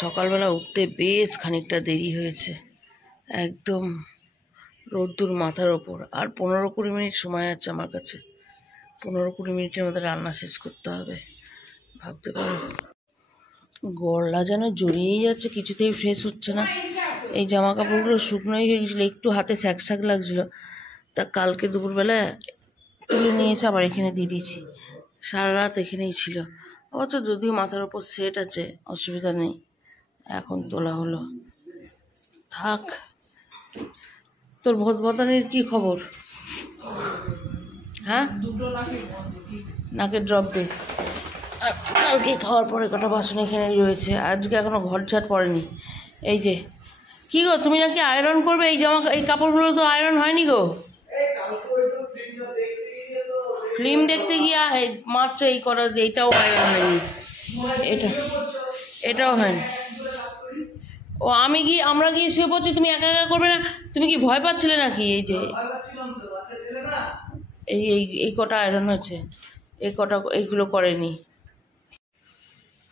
সকালবেলা উঠতে বেশ খানিকটা দেরি হয়েছে, একদম রোদ্দুর মাথার ওপর। আর 15-20 মিনিট সময় আছে আমার কাছে। 15-20 মিনিটের মধ্যে রান্না শেষ করতে হবে। ভাবতে পারো গলা যেন জড়িয়েই যাচ্ছে, কিছুতেই ফ্রেশ হচ্ছে না। এই জামা কাপড়গুলো শুকনোই হয়ে গেছিলো, একটু হাতে স্যাক স্যাক লাগছিলো, তা কালকে দুপুরবেলা তুলে নিয়ে এসে আবার এখানে দিয়ে দিয়েছি। সারা রাত এখানেই ছিল। অত যদিও মাথার ওপর সেট আছে, অসুবিধা নেই। এখন তোলা হলো, থাক। তোর ভোদবদানির কি খবর? হ্যাঁ, নাকে ড্রপ দে। কালকে খাওয়ার পরে কটা বাসন এখানেই রয়েছে, আজকে এখনো ঘর ঝাড় পড়েনি। এই যে কি গো, তুমি নাকি আয়রন করবে? এই এই কাপড়গুলো তো আয়রন হয়নি গো। ফিল্ম দেখতে গিয়ে মাত্র এই করা, এইটাও আয়রন হয়নি, এটাও হয়নি। ও আমরা গিয়ে শুয়ে পড়ছি, তুমি একা একা করবে না? তুমি কি ভয় পাচ্ছিলে নাকি? এই যে এই কটা আয়রন হয়েছে, এইগুলো করেনি।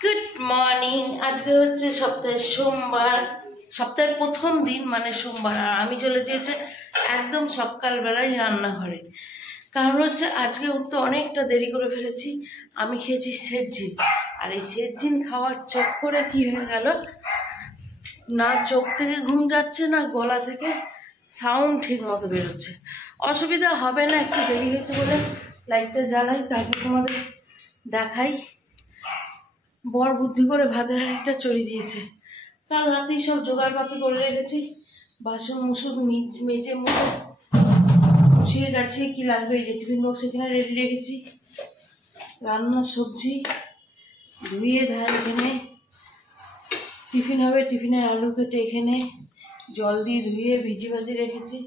Good morning. আজকে হচ্ছে সপ্তাহের সোমবার, সপ্তাহের প্রথম দিন মানে সোমবার। আর আমি চলে যেয়েছে একদম সকালবেলায় রান্নাঘরে। কারণ হচ্ছে আজকে উঠতে অনেকটা দেরি করে ফেলেছি। আমি খেয়েছি সেজ্জিন, আর এই সেজ্জিন খাওয়ার চক্করে কি হয়ে গেল, না চোখ থেকে ঘুম যাচ্ছে, না গলা থেকে সাউন্ড ঠিক মতো বেরোচ্ছে। অসুবিধা হবে না, একটু দেরি হয়েছে বলে লাইটটা জ্বালাই, তারপর তোমাদের দেখাই। বর বুদ্ধি করে ভাতের হাঁড়িটা চড়িয়ে দিয়েছে। কাল রাতেই সব জোগাড়পাতি করে রেখেছি, বাসন মুসুর মেজে মুছে মুছিয়ে গাছিয়ে কি লাগবে। এই যে টিফিন বক্স এখানে রেডি রেখেছি, রান্নার সবজি ধুয়ে ধারে এখানে, টিফিন হবে, টিফিনের আলু কেটে এখানে জল দিয়ে ধুয়ে ভিজি ভাজি রেখেছি।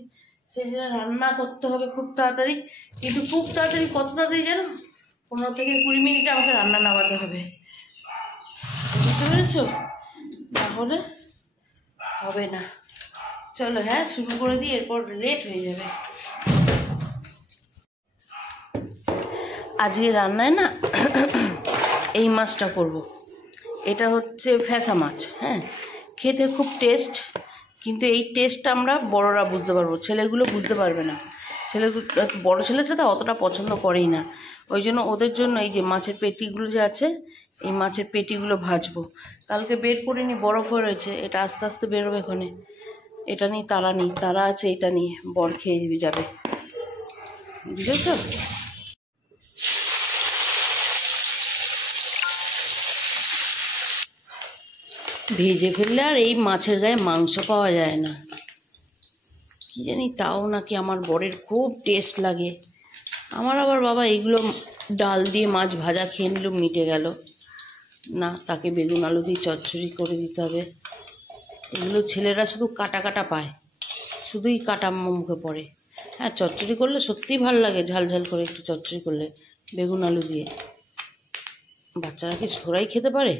সেই জন্য রান্না করতে হবে খুব তাড়াতাড়ি। কিন্তু খুব তাড়াতাড়ি কত তাড়াতাড়ি জানো, 15-20 মিনিটে আমাকে রান্না নামাতে হবে, বুঝতে পেরেছো? তাহলে হবে না। চলো হ্যাঁ শুরু করে দিই, এরপর লেট হয়ে যাবে। আজকে রান্নায় না এই মাছটা করব। এটা হচ্ছে ফ্যাসা মাছ। হ্যাঁ, খেতে খুব টেস্ট, কিন্তু এই টেস্টটা আমরা বড়রা বুঝতে পারবো, ছেলেগুলো বুঝতে পারবে না। বড় ছেলেটা তো অতটা পছন্দ করেই না। ওই জন্য ওদের জন্য এই যে মাছের পেটিগুলো যে আছে, এই মাছের পেটিগুলো ভাজবো। কালকে বের করিনি, বরফ হয়ে রয়েছে, এটা আস্তে আস্তে বেরোবে। এখানে এটা নিয়ে তারা নেই, তারা আছে এটা নিয়ে, বর খেয়ে যাবে, বুঝেছ? ভেজে ফেললে আর এই মাছের গায়ে মাংস পাওয়া যায় না, কি জানি, তাও নাকি আমার বরের খুব টেস্ট লাগে। আমার আবার বাবা এইগুলো ডাল দিয়ে মাছ ভাজা খেয়ে নিল, মিটে গেল না, তাকে বেগুন আলু দিয়ে চচ্চড়ি করে দিতে হবে। এগুলো ছেলেরা শুধু কাটা কাটা পায়, শুধুই কাটা মুখে পড়ে। হ্যাঁ, চচ্চড়ি করলে সত্যিই ভালো লাগে, ঝাল ঝাল করে একটু চচ্চড়ি করলে বেগুন আলু দিয়ে। বাচ্চারা কি ছোড়াই খেতে পারে?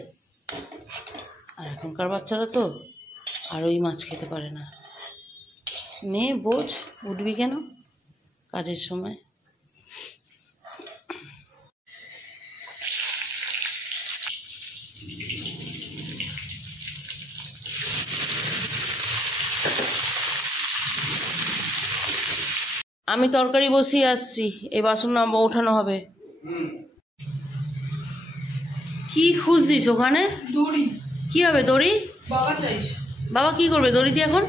আর এখনকার বাচ্চারা তো আর ওই মাছ খেতে পারে না। নে বোঝ, উঠবি কেন কাজের সময়? আমি তরকারি বসিয়ে আসছি, এই বাসন ওঠানো হবে। কি খুঁজছিস ওখানে? দড়ি। কি হবে দড়ি? বাবা চাইছে। বাবা কি করবে দড়ি দিয়ে এখন?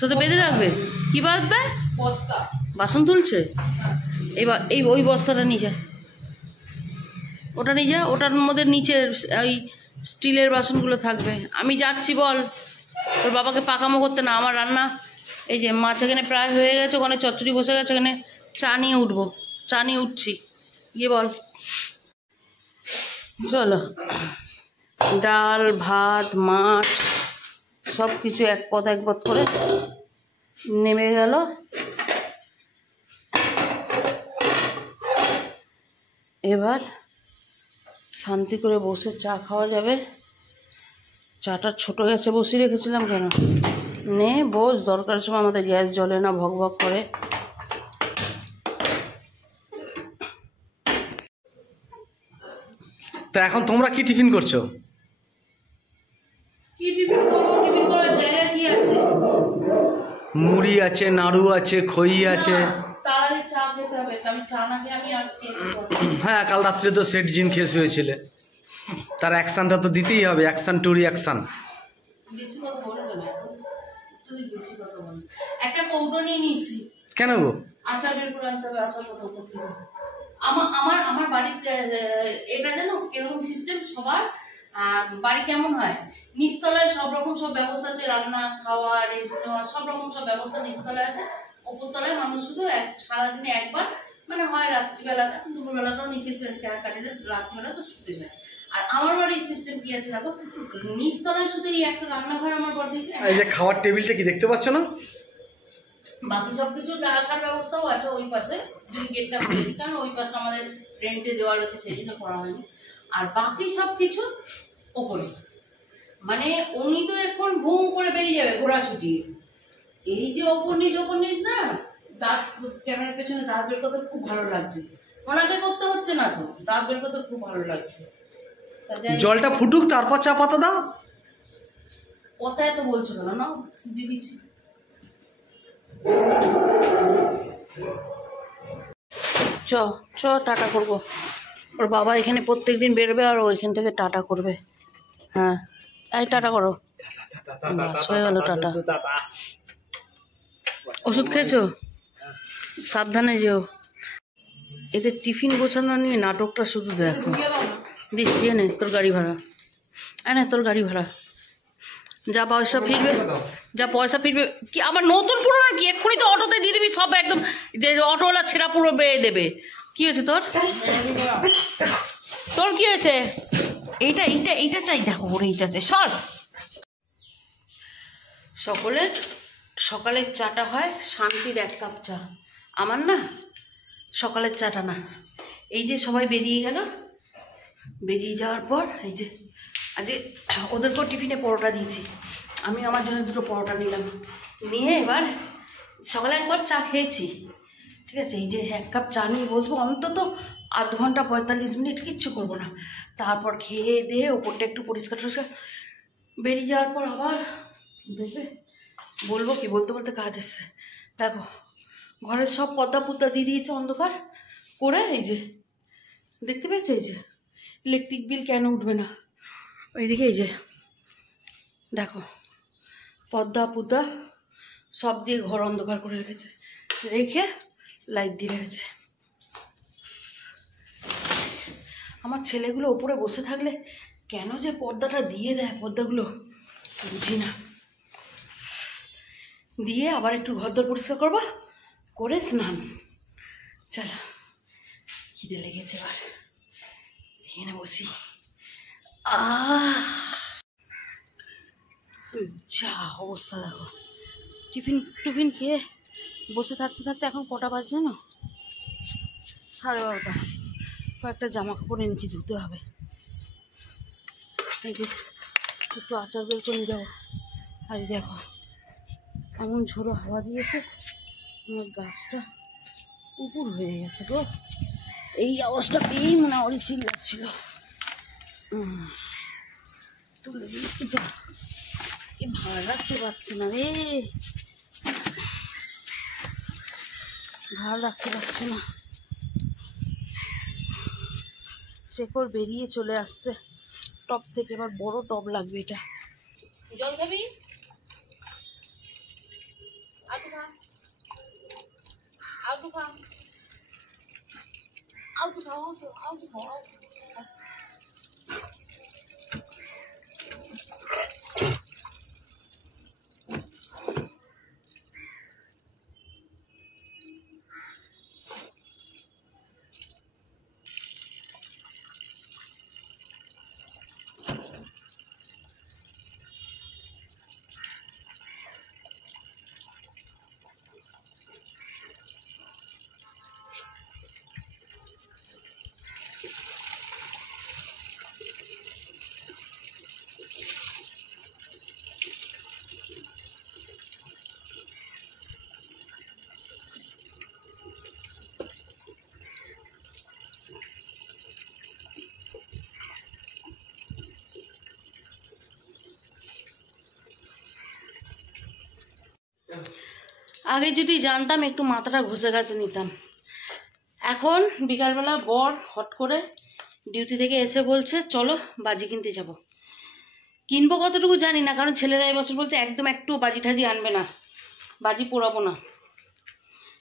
তোদের বেঁধে রাখবে? কি বাঁধবে? বস্তা। বাসন তুলছে? এই ওই বস্তাটা নিয়ে যা, ওটা নিয়ে যা, ওটার মধ্যে নিচে ওই স্টিলের বাসনগুলো থাকবে। আমি যাচ্ছি, বল তোর বাবাকে পাকামো করতে না। আমার রান্না এই যে মাছ এখানে প্রায় হয়ে গেছে, ওখানে চচ্চড়ি বসে গেছে, এখানে চা নিয়ে উঠবো, চা নিয়ে উঠছি, গিয়ে বল। চলো, ডাল ভাত মাছ সব কিছু এক পদ করে নেমে গেল। এবার শান্তি করে বসে চা খাওয়া যাবে। চাটা ছোট গ্যাসে বসিয়ে রেখেছিলাম কেন? নে বস, দরকারের সময় আমাদের গ্যাস জ্বলে না, ভক ভক করে। তা এখন তোমরা কি টিফিন করছো? মুড়ি আছে, নাড়ু আছে, খই আছে। তার আগে চা খেতে হবে, আমি চা না খেয়ে আমি আর হ্যাঁ, কাল রাত্রে তো সেট জিন খেয়ে শুয়েছিলে, তার অ্যাকশনটা তো দিতেই হবে, অ্যাকশন টু রিঅ্যাকশন। বেশি কথা বলবে না, তুই বেশি কথা বল। একটা কৌটো নিয়ে নিয়েছি। কেন গো? আচার বের করে আনতে হবে, আচার কথা করতে হবে। আমার বাড়ির এটা জানো কিরকম সিস্টেম সবার বাড়ি কেমন হয়, নিচতলায় সব রকম সব ব্যবস্থা আছে, রান্না খাওয়া রেস্ট নেওয়া সব রকম সব ব্যবস্থা নিচতলায় আছে। ওপরতলায় মানুষ শুধু সারাদিনে একবার মানে হয় রাত্রিবেলাটা, দুপুরবেলাটাও নিচে কাটে যায়, রাত্রিবেলা তো শুতে যায়। আর আমার বাড়ির সিস্টেম কি আছে দেখো, নিচতলায় শুধু এই একটা রান্নাঘর আমার বাড়ি দিয়েছে। এই যে খাওয়ার টেবিলটা কি দেখতে পাচ্ছ না? বাকি সবকিছু রাখার ব্যবস্থাও আছে ওই পাশে, যদি গেটটা খুলে দিই, কারণ ওই পাশটা আমাদের রেন্টে দেওয়া রয়েছে, সেই জন্য করা হয়নি। আর বাকি সবকিছু ওপরে, মানে উনি তো এখন ঘুম করে বেরিয়ে যাবে ঘোড়া ছুটিয়ে। এই যে ওপর নিচ না, দাঁত ক্যামেরার পেছনে দাঁত বের করতে খুব ভালো লাগছে, ওনাকে করতে হচ্ছে না তো, দাঁত বের করতে খুব ভালো লাগছে। জলটা ফুটুক, তারপর চা পাতা দাও। কথায় তো বলছো কেন, না দিদিছি। চ চ টাটা করবো, ওর বাবা এখানে প্রত্যেকদিন বেরোবে আর ও এখান থেকে টাটা করবে। হ্যাঁ এই টাটা করো, ব্যাস হয়ে গেল টাটা। ওষুধ খেয়েছো? সাবধানে যেও। এদের টিফিন গোছানো নিয়ে নাটকটা শুধু দেখো। দিচ্ছি, এনে তোর গাড়ি ভাড়া, এনে তোর গাড়ি ভাড়া, যা পয়সা ফিরবে, যা পয়সা ফিরবে। কি আবার নতুন পুরোনো কি, এক্ষুনি তো অটোতে দিয়ে দিবি সব, একদম অটোওয়ালা ছেঁড়া পুরো বেয়ে দেবে। কি হয়েছে তোর? তোর কি হয়েছে? এইটা এইটা এইটা চাই, দেখো ওর এইটা চাই, সর। সকলের সকালের চাটা হয় শান্তির এক কাপ চা, আমার না সকালের চাটা না। এই যে সবাই বেরিয়ে গেল, বেরিয়ে যাওয়ার পর এই যে আজকে ওদেরকেও টিফিনে পরোটা দিয়েছি, আমি আমার জন্য দুটো পরোটা নিলাম, নিয়ে এবার সকালে একবার চা খেয়েছি, ঠিক আছে। এই যে এক কাপ চা নিয়ে বসবো, অন্তত আধ ঘন্টা 45 মিনিট, কিচ্ছু করবো না। তারপর খেয়ে দিয়ে ওপরটা একটু পরিষ্কার টরিষ্কার, বেরিয়ে যাওয়ার পর আবার দেখবে বলবো কি, বলতে বলতে কাজ এসছে। দেখো ঘরের সব পর্দা পুদ্দা দিয়ে দিয়েছে অন্ধকার করে, এই যে দেখতে পেয়েছো, এই যে ইলেকট্রিক বিল কেন উঠবে না, ওইদিকে এই যে দেখো পর্দা পুদ্দা সব দিয়ে ঘর অন্ধকার করে রেখেছে, রেখে লাইট দিয়ে রেখেছে। আমার ছেলেগুলো ওপরে বসে থাকলে কেন যে পর্দাটা দিয়ে দেয়, পর্দাগুলো বুঝি না। দিয়ে আবার একটু ঘরদোর পরিষ্কার করবো, করে স্নান। চলো, খিদে লেগেছে, এবার এখানে বসি। যা অবস্থা দেখো, টিফিন খেয়ে বসে থাকতে থাকতে এখন কটা বাজে জানো? 12:30। কয়েকটা জামা কাপড় এনেছি, ধুতে হবে। এই যে একটু আচার বের করে যাবো। আর দেখো এমন ঝোড়ো হাওয়া দিয়েছে, আমার গাছটা উপর হয়ে গেছে গো। এই আওয়াজটা পেয়েই মনে হয় চিল্লাচ্ছিল। তুলে যা, এ ভাড়া রাখতে পারছে না রে, ভাড়া রাখতে পারছে না। শেকড় বেরিয়ে চলে আসছে টব থেকে, এবার বড় টব লাগবে এটা। জল খাবি? আলু খা, আলু খা, আলু খাও, আলু খাও। আগে যদি জানতাম একটু মাথাটা ঘষে ঘাসে নিতাম। এখন বিকালবেলা বর হট করে ডিউটি থেকে এসে বলছে চলো বাজি কিনতে যাব। কিনবো কতটুকু জানি না, কারণ ছেলেরা এবছর বলছে একদম একটু বাজি ঠাজি আনবে না, বাজি পোড়াবো না,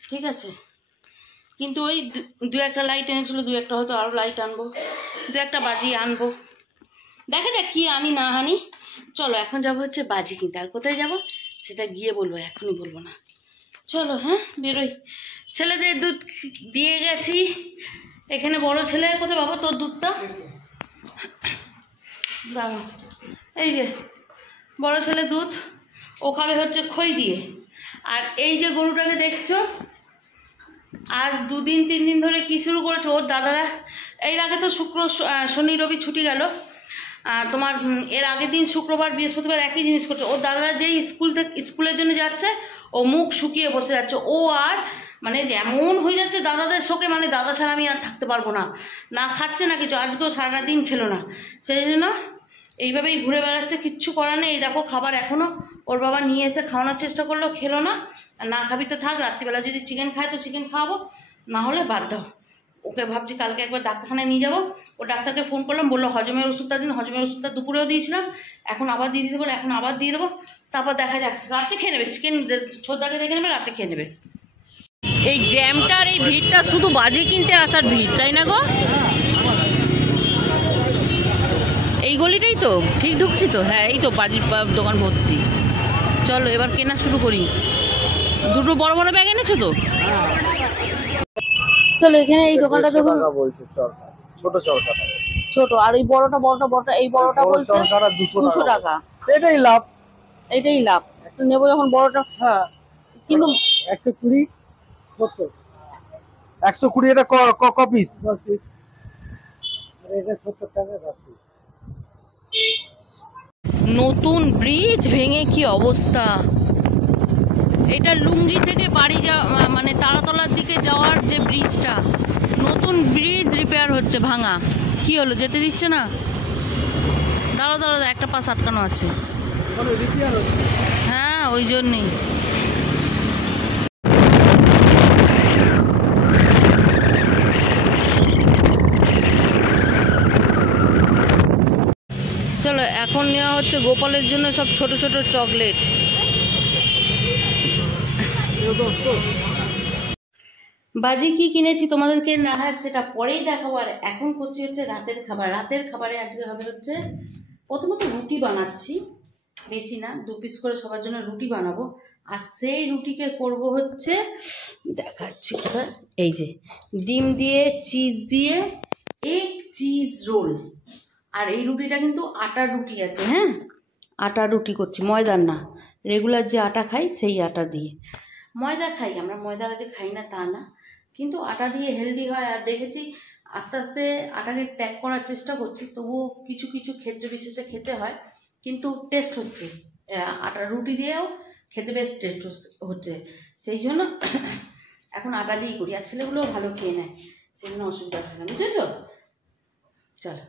ঠিক আছে। কিন্তু ওই দু একটা লাইট এনেছিল, দু একটা হয়তো আরও লাইট আনবো, দু একটা বাজি আনবো, দেখা যাক কি আনি না আনি। চলো এখন যাবো হচ্ছে বাজি কিনতে। আর কোথায় যাব সেটা গিয়ে বলবো, এখনই বলবো না। চলো হ্যাঁ বেরোই। ছেলেদের দুধ দিয়ে গেছি। এখানে বড় ছেলে কোথায় বাবা তোর দুধটা? দাঁড়া, এই যে বড় ছেলে দুধ, ও খাবে হচ্ছে খই দিয়ে। আর এই যে গরুটাকে দেখছো, আজ 2 দিন 3 দিন ধরে কি শুরু করেছে ওর দাদারা। এর আগে তো শনি রবি ছুটি গেল, তোমার এর আগের দিন শুক্রবার বৃহস্পতিবার একই জিনিস করছে। ওর দাদারা যেই স্কুলের জন্য যাচ্ছে, ও মুখ শুকিয়ে বসে যাচ্ছে। ও আর মানে যেমন হয়ে যাচ্ছে দাদাদের শোকে, মানে দাদা ছাড়া আমি আর থাকতে পারবো না, না খাচ্ছে না কিছু। আজকেও সারাটা দিন খেলো না, সেই জন্য এইভাবেই ঘুরে বেড়াচ্ছে, কিচ্ছু করার নেই। এই দেখো খাবার এখনও ওর বাবা নিয়ে এসে খাওয়ানোর চেষ্টা করলো, খেলো না। আর না খাবি তো থাক, রাত্রিবেলা যদি চিকেন খায় তো চিকেন খাওয়াবো, না হলে বাদ দাও। ওকে ভাবছি কালকে একবার ডাক্তারখানায় নিয়ে যাবো। ও ডাক্তারকে ফোন করলাম, বললো হজমের ওষুধটা দিন। হজমের ওষুধটা দুপুরেও দিয়েছিলাম, এখন আবার দিয়ে দিতে বলে, এখন আবার দিয়ে দেবো। তারপর দেখা যাক, রাতে খেয়ে নেবে চিকেন, ছোটদাকে দেখে নেবে, রাতে খেয়ে নেবে। এই জ্যামটা আর এই ভিড়টা শুধু বাজি কিনতে আসার ভিড়, তাই না গো? এই গলিটাই তো ঠিক ঢুকছি তো? হ্যাঁ এই তো বাজির দোকান ভর্তি। চলো এবার কেনা শুরু করি। দুটো বড় বড় ব্যাগ এনেছো তো? চলো এখানে এই দোকানটা দেখুন, ছোট চরকা, ছোট। আর ওই বড়টা এই বড়টা বলছে 200 টাকা। এটাই লাভ, এটাই লাভ। তো নেবো যখন বড়টা। হ্যাঁ কিন্তু 120 কত? 120 এটা কপিস, এটা 70 টাকা কপিস। নতুন ব্রিজ ভেঙে কি অবস্থা! এটা লুঙ্গি থেকে বাড়ি মানে তারাতলার দিকে যাওয়ার যে ব্রিজটা, নতুন ব্রিজ রিপেয়ার হচ্ছে, ভাঙা। কি হলো, যেতে দিচ্ছে না? দাঁড়াও দাঁড়াও, একটা পাশ আটকানো আছে। হ্যাঁ ওই জন্যই। চলো এখন নেওয়া হচ্ছে গোপালের জন্য সব ছোট ছোট চকলেট। বাজি কি কিনেছি তোমাদেরকে না হয় সেটা পরেই দেখাবো। আর এখন করছি হচ্ছে রাতের খাবার। রাতের খাবারে আজকে হবে হচ্ছে, প্রথমত রুটি বানাচ্ছি, বেশি না, 2 পিস করে সবার জন্য রুটি বানাবো। আর সেই রুটিকে করব হচ্ছে, দেখাচ্ছি কোথায়, এই যে ডিম দিয়ে চিজ দিয়ে এগ চিজ রোল। আর এই রুটিটা কিন্তু আটার রুটি আছে, হ্যাঁ আটার রুটি করছি, ময়দার না। রেগুলার যে আটা খাই সেই আটা দিয়ে। ময়দা খাই আমরা, ময়দা যে খাই না তা না, কিন্তু আটা দিয়ে হেলদি হয়। আর দেখেছি আস্তে আস্তে আটাকে ত্যাগ করার চেষ্টা করছি, তবুও কিছু কিছু ক্ষেত্র বিশেষে খেতে হয়, কিন্তু টেস্ট হচ্ছে। আটা রুটি দিয়েও খেতে বেশ টেস্ট হচ্ছে, সেই জন্য এখন আটা দিয়েই করি। আর ছেলেগুলোও ভালো খেয়ে নেয়, সেই জন্য অসুবিধা হয় না, বুঝেছো? চলো।